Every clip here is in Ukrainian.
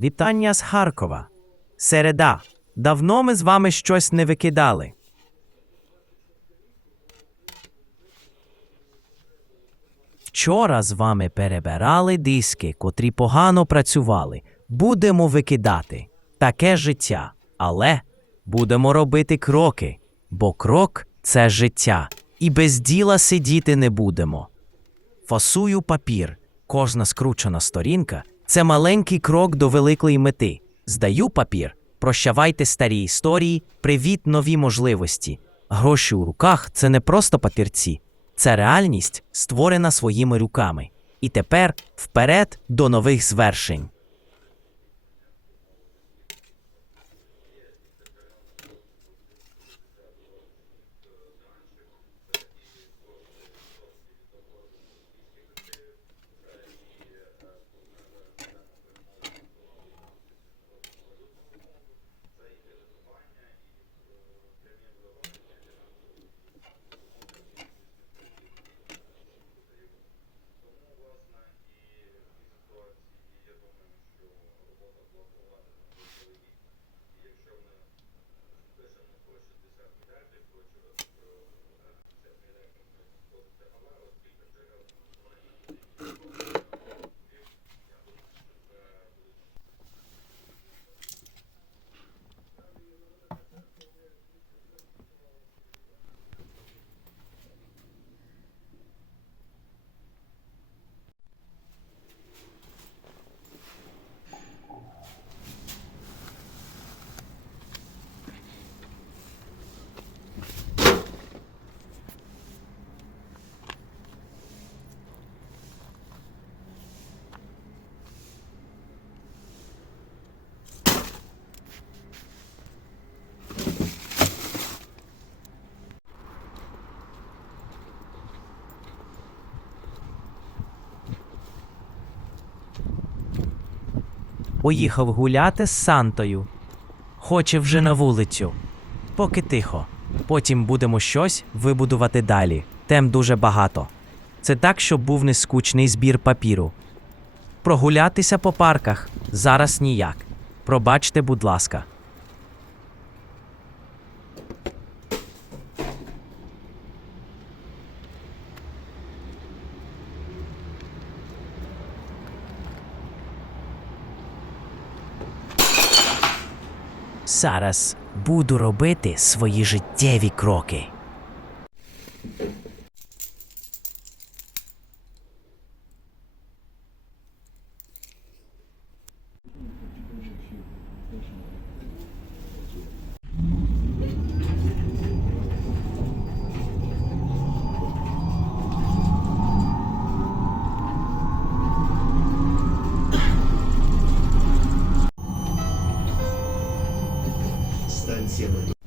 Вітання з Харкова. Середа. Давно ми з вами щось не викидали. Вчора з вами перебирали диски, котрі погано працювали. Будемо викидати. Таке життя. Але будемо робити кроки, бо крок це життя, і без діла сидіти не будемо. Фасую папір. Кожна скручена сторінка це маленький крок до великої мети. Здаю папір. Прощавайте старі історії, привіт нові можливості. Гроші у руках це не просто папірці, це реальність, створена своїми руками. І тепер вперед до нових звершень. Поїхав гуляти з Сантою. Хоче вже на вулицю. Поки тихо. Потім будемо щось вибудувати далі. Тем дуже багато. Це так, щоб був не скучний збір папіру. Прогулятися по парках зараз ніяк. Пробачте, будь ласка. Зараз буду робити свої життєві кроки. distância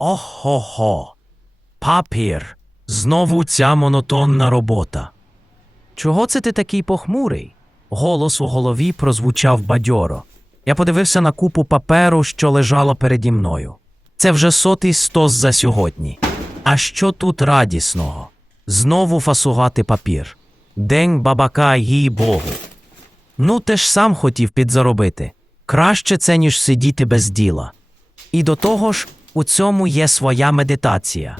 метро. Охо-хо. Папір. Знову ця монотонна робота. Чого це ти такий похмурий? Голос у голові прозвучав бадьоро. Я подивився на купу паперу, що лежало переді мною. Це вже сотий стос за сьогодні. А що тут радісного? Знову фасувати папір. День бабака, їй Богу. Ну, ти ж сам хотів підзаробити. Краще це, ніж сидіти без діла. І до того ж, у цьому є своя медитація.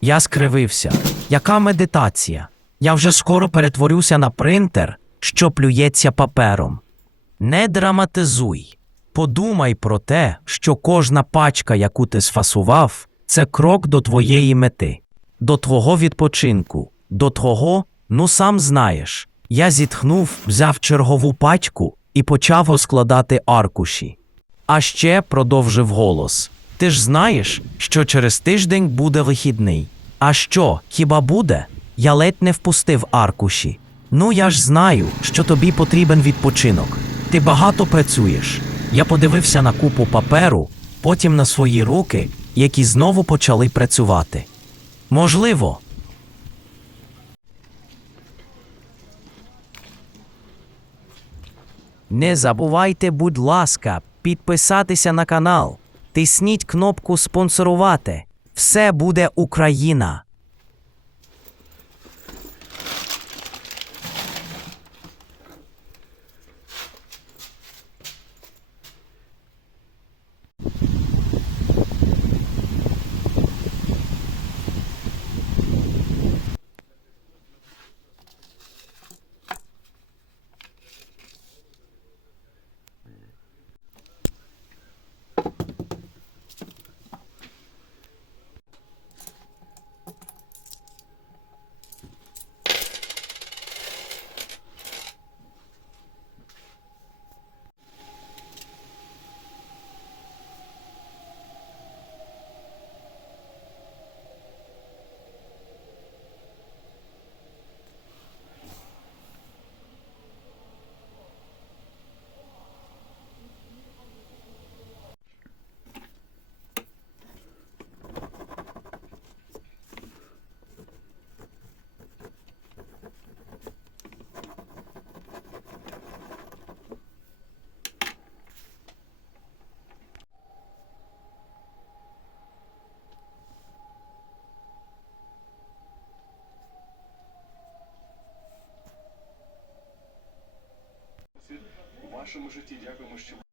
Я скривився. Яка медитація? Я вже скоро перетворюся на принтер, що плюється папером. Не драматизуй. Подумай про те, що кожна пачка, яку ти сфасував, це крок до твоєї мети, до твого відпочинку, до твого, ну сам знаєш. Я зітхнув, взяв чергову пачку і почав розкладати аркуші. А ще продовжив голос. Ти ж знаєш, що через тиждень буде вихідний. А що, хіба буде? Я ледь не впустив аркуші. Ну я ж знаю, що тобі потрібен відпочинок. Ти багато працюєш. Я подивився на купу паперу, потім на свої руки, які знову почали працювати. Можливо. Не забувайте, будь ласка, підписатися на канал. Тисніть кнопку спонсорувати. Все буде Україна. у вашому житті. Дякуємо, що